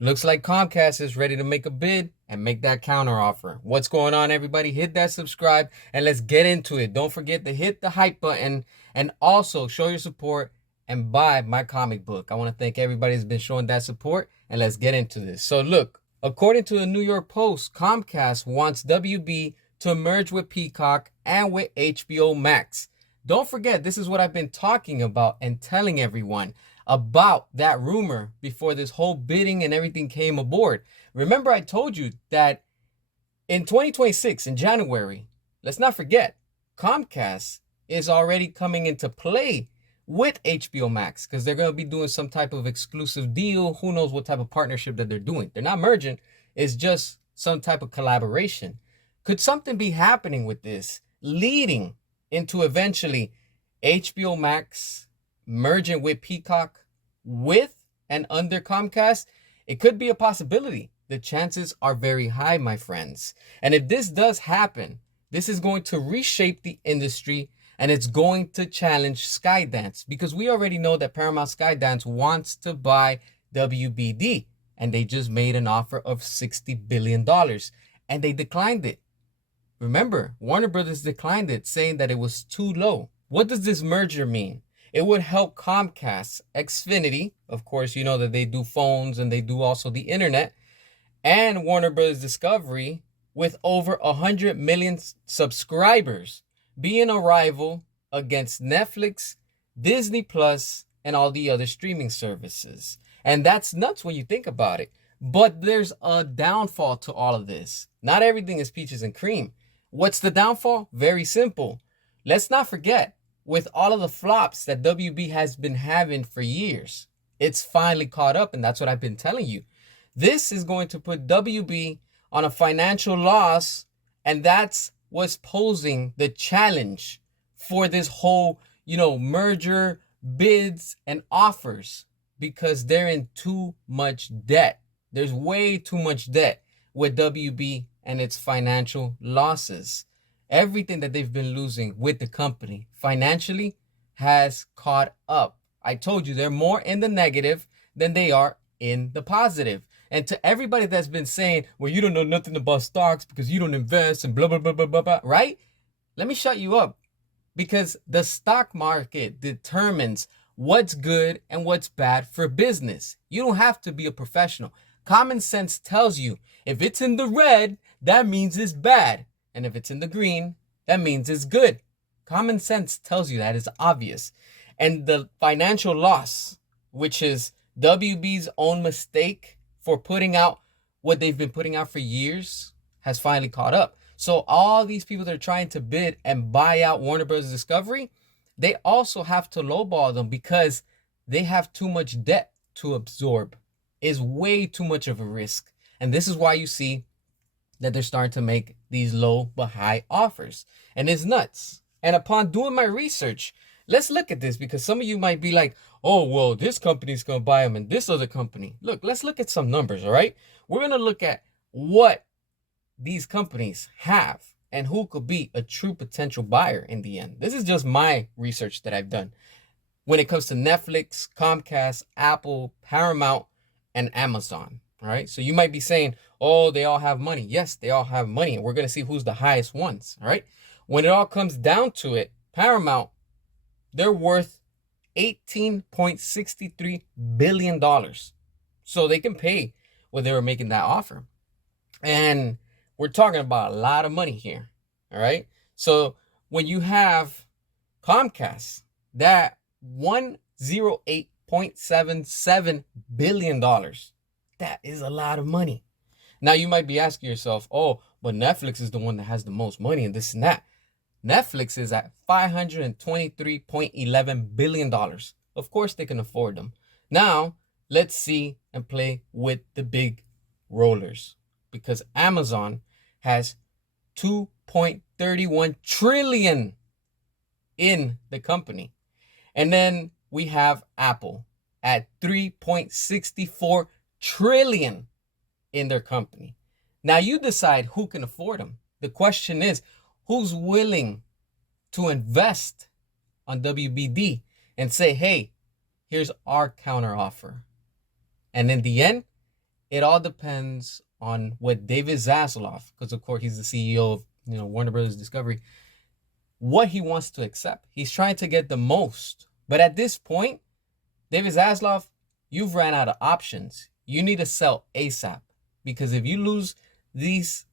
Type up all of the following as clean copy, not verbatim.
Looks like Comcast is ready to make a bid and make that counter offer. What's going on, everybody? Hit that subscribe and let's get into it. Don't forget to hit the hype button and also show your support and buy my comic book. I want to thank everybody who's been showing that support and let's get into this. So, look, according to the New York Post, Comcast wants WB to merge with Peacock and with HBO Max. Don't forget, this is what I've been talking about and telling everyone about that rumor before this whole bidding and everything came aboard. Remember, I told you that in 2026, in January, let's not forget, Comcast is already coming into play with HBO Max because they're going to be doing some type of exclusive deal. Who knows what type of partnership that they're doing? They're not merging, it's just some type of collaboration. Could something be happening with this leading into eventually HBO Max merging with Peacock with and under Comcast? It could be a possibility. The chances are very high, my friends. And if this does happen, this is going to reshape the industry and it's going to challenge Skydance because we already know that Paramount Skydance wants to buy WBD and they just made an offer of $60 billion and they declined it. Remember, Warner Brothers declined it, saying that it was too low. What does this merger mean? It would help Comcast, Xfinity, of course, you know that they do phones and they do also the internet, and Warner Brothers Discovery with over 100 million subscribers, being a rival against Netflix, Disney Plus, and all the other streaming services. And that's nuts when you think about it. But there's a downfall to all of this. Not everything is peaches and cream. What's the downfall? Very simple. Let's not forget, with all of the flops that WB has been having for years, it's finally caught up, and that's what I've been telling you. This is going to put WB on a financial loss, and that's what's posing the challenge for this whole, merger, bids, and offers, because they're in too much debt. There's way too much debt with WB and its financial losses. Everything that they've been losing with the company financially has caught up. I told you they're more in the negative than they are in the positive. And to everybody that's been saying, well, you don't know nothing about stocks because you don't invest and blah, blah, blah, blah, blah, blah, right? Let me shut you up, because the stock market determines what's good and what's bad for business. You don't have to be a professional. Common sense tells you if it's in the red, that means it's bad. And if it's in the green, that means it's good. Common sense tells you that. It's obvious. And the financial loss, which is WB's own mistake for putting out what they've been putting out for years, has finally caught up. So all these people that are trying to bid and buy out Warner Bros. Discovery, they also have to lowball them because they have too much debt to absorb. It's way too much of a risk. And this is why you see that they're starting to make these low but high offers. And it's nuts. And upon doing my research, let's look at this, because some of you might be like, oh, well, this company's going to buy them and this other company. Look, let's look at some numbers, all right? We're going to look at what these companies have and who could be a true potential buyer in the end. This is just my research that I've done when it comes to Netflix, Comcast, Apple, Paramount, and Amazon. All right. So you might be saying, oh, they all have money. Yes, they all have money. And we're going to see who's the highest ones. All right. When it all comes down to it, Paramount, they're worth $18.63 billion. So they can pay what they were making that offer. And we're talking about a lot of money here. All right. So when you have Comcast, that $108.77 billion, that is a lot of money. Now you might be asking yourself, oh, but Netflix is the one that has the most money and this and that. Netflix is at $523.11 billion. Of course they can afford them. Now, let's see and play with the big rollers, because Amazon has 2.31 trillion in the company. And then we have Apple at 3.64 trillion in their company. Now you decide who can afford them. The question is, who's willing to invest on WBD and say, hey, here's our counter offer. And in the end, it all depends on what David Zaslav, because of course he's the CEO of Warner Brothers Discovery, what he wants to accept. He's trying to get the most. But at this point, David Zaslav, you've ran out of options. You need to sell ASAP. Because if you lose these,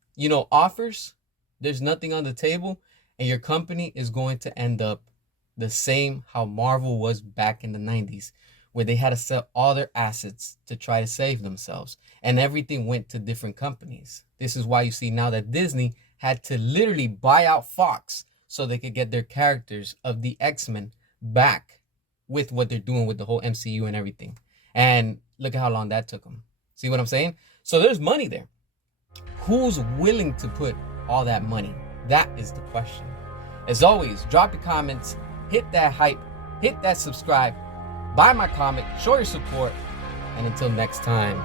offers, there's nothing on the table, and your company is going to end up the same how Marvel was back in the 90s, where they had to sell all their assets to try to save themselves, and everything went to different companies. This is why you see now that Disney had to literally buy out Fox so they could get their characters of the X-Men back with what they're doing with the whole MCU and everything. And look at how long that took them. See what I'm saying? So there's money there. Who's willing to put all that money? That is the question. As always, drop your comments, hit that hype, hit that subscribe, buy my comic, show your support, and until next time.